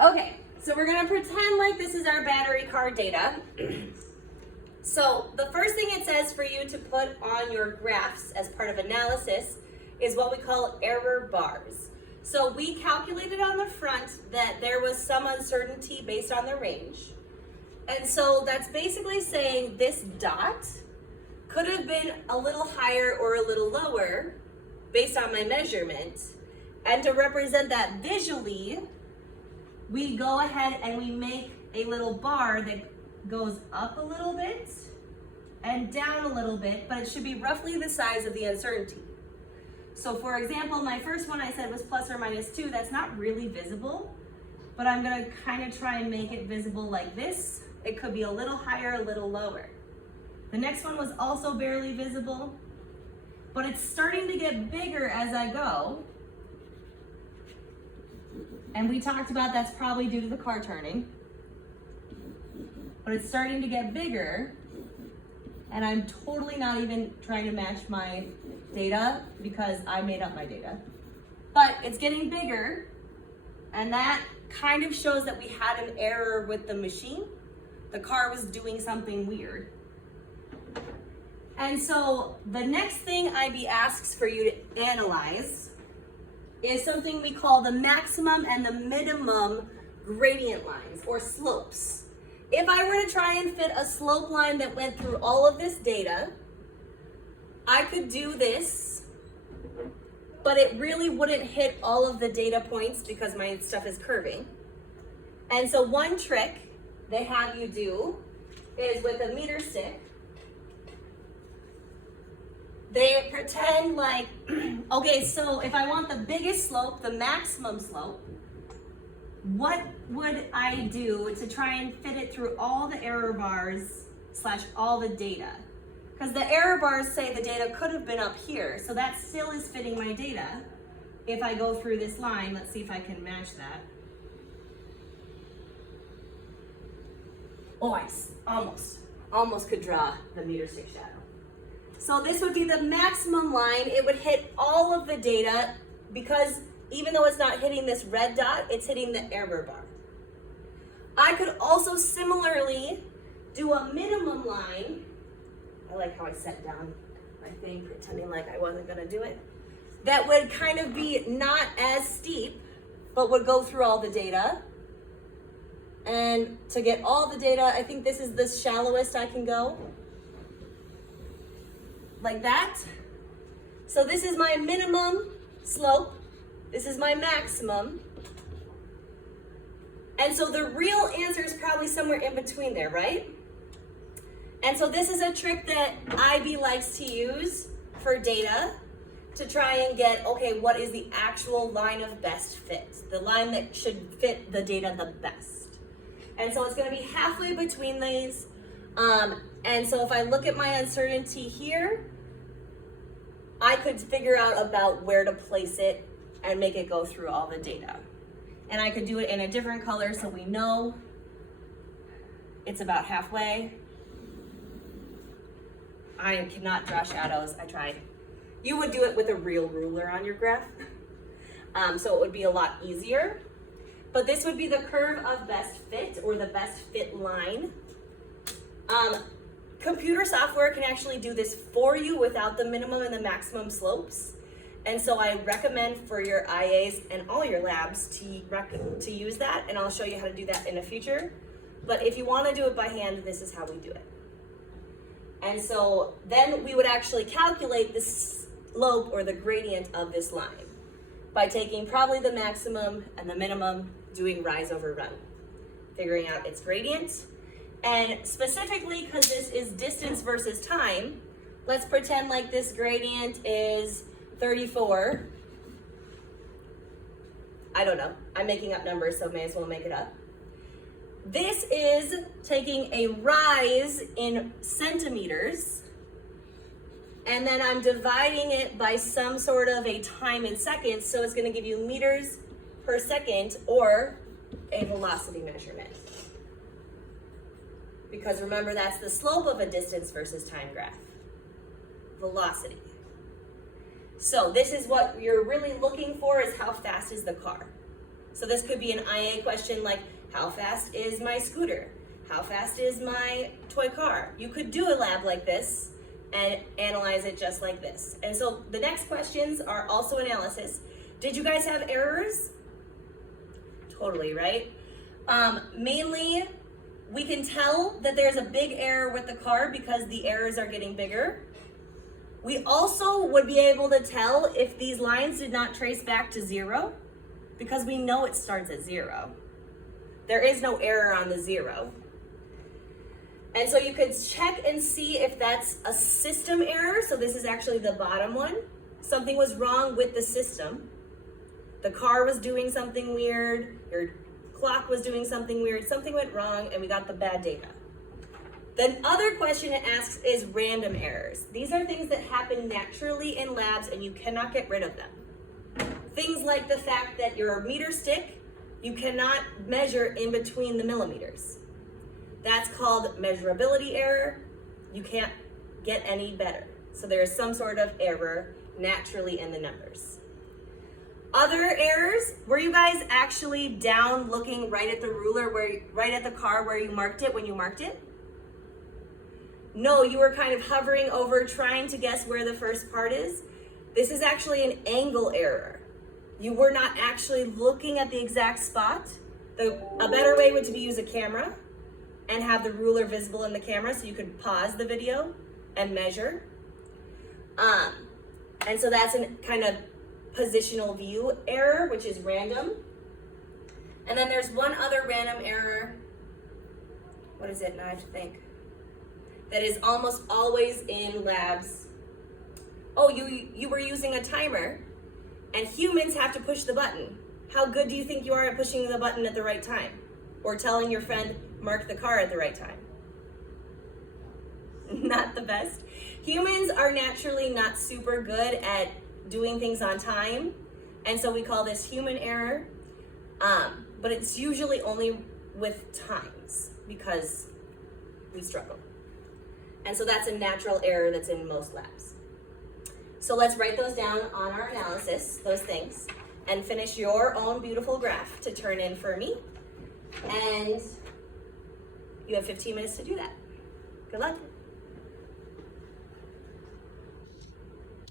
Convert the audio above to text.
Okay, so we're gonna pretend like this is our battery car data. So the first thing it says for you to put on your graphs as part of analysis is what we call error bars. So we calculated on the front that there was some uncertainty based on the range. And so that's basically saying this dot could have been a little higher or a little lower based on my measurement. And to represent that visually, we go ahead and we make a little bar that goes up a little bit and down a little bit, but it should be roughly the size of the uncertainty. So for example, my first one I said was plus or minus 2. That's not really visible, but I'm gonna kind of try and make it visible like this. It could be a little higher, a little lower. The next one was also barely visible, but it's starting to get bigger as I go. And we talked about that's probably due to the car turning. But it's starting to get bigger, and I'm totally not even trying to match my data because I made up my data. But it's getting bigger, and that kind of shows that we had an error with the machine. The car was doing something weird. And so the next thing IB asks for you to analyze is something we call the maximum and the minimum gradient lines or slopes. If I were to try and fit a slope line that went through all of this data, I could do this, but it really wouldn't hit all of the data points because my stuff is curving. And so one trick they have you do is with a meter stick, they pretend like, okay, so if I want the biggest slope, the maximum slope, what would I do to try and fit it through all the error bars / all the data? Because the error bars say the data could have been up here, so that still is fitting my data. If I go through this line, let's see if I can match that. Oh, I almost could draw the meter stick shadow. So this would be the maximum line. It would hit all of the data because even though it's not hitting this red dot, it's hitting the error bar. I could also similarly do a minimum line. I like how I set down my thing, pretending like I wasn't gonna do it. That would kind of be not as steep, but would go through all the data. And to get all the data, I think this is the shallowest I can go. Like that. So this is my minimum slope. This is my maximum. And so the real answer is probably somewhere in between there, right? And so this is a trick that IB likes to use for data to try and get, okay, what is the actual line of best fit? The line that should fit the data the best. And so it's gonna be halfway between these. And so if I look at my uncertainty here, I could figure out about where to place it and make it go through all the data. And I could do it in a different color so we know it's about halfway. I cannot draw shadows, I tried. You would do it with a real ruler on your graph. So it would be a lot easier. But this would be the curve of best fit or the best fit line. Computer software can actually do this for you without the minimum and the maximum slopes. And so I recommend for your IAs and all your labs to use that, and I'll show you how to do that in the future. But if you want to do it by hand, this is how we do it. And so then we would actually calculate the slope or the gradient of this line by taking probably the maximum and the minimum, doing rise over run, figuring out its gradient. And specifically, because this is distance versus time, let's pretend like this gradient is 34. I don't know, I'm making up numbers, so may as well make it up. This is taking a rise in centimeters, and then I'm dividing it by some sort of a time in seconds, so it's gonna give you meters per second or a velocity measurement. Because remember, that's the slope of a distance versus time graph. Velocity. So this is what you're really looking for, is how fast is the car. So this could be an IA question like, how fast is my scooter? How fast is my toy car? You could do a lab like this and analyze it just like this. And so the next questions are also analysis. Did you guys have errors? Totally, right? Mainly, we can tell that there's a big error with the car because the errors are getting bigger. We also would be able to tell if these lines did not trace back to 0 because we know it starts at 0. There is no error on the 0. And so you could check and see if that's a system error. So this is actually the bottom one. Something was wrong with the system. The car was doing something weird, your clock was doing something weird, something went wrong, and we got the bad data. The other question it asks is random errors. These are things that happen naturally in labs and you cannot get rid of them. Things like the fact that your meter stick, you cannot measure in between the millimeters. That's called measurability error. You can't get any better. So there is some sort of error naturally in the numbers. Other errors, were you guys actually down looking right at the ruler, right at the car where you marked it when you marked it? No, you were kind of hovering over trying to guess where the first part is. This is actually an angle error. You were not actually looking at the exact spot. A better way would be to use a camera and have the ruler visible in the camera so you could pause the video and measure. And so that's a kind of positional view error, which is random. And then there's one other random error. What is it? Now I have to think. That is almost always in labs. Oh, you were using a timer and humans have to push the button. How good do you think you are at pushing the button at the right time? Or telling your friend, mark the car at the right time? Not the best. Humans are naturally not super good at doing things on time, and so we call this human error, but it's usually only with times because we struggle. And so that's a natural error that's in most labs. So let's write those down on our analysis, those things, and finish your own beautiful graph to turn in for me. And you have 15 minutes to do that. Good luck.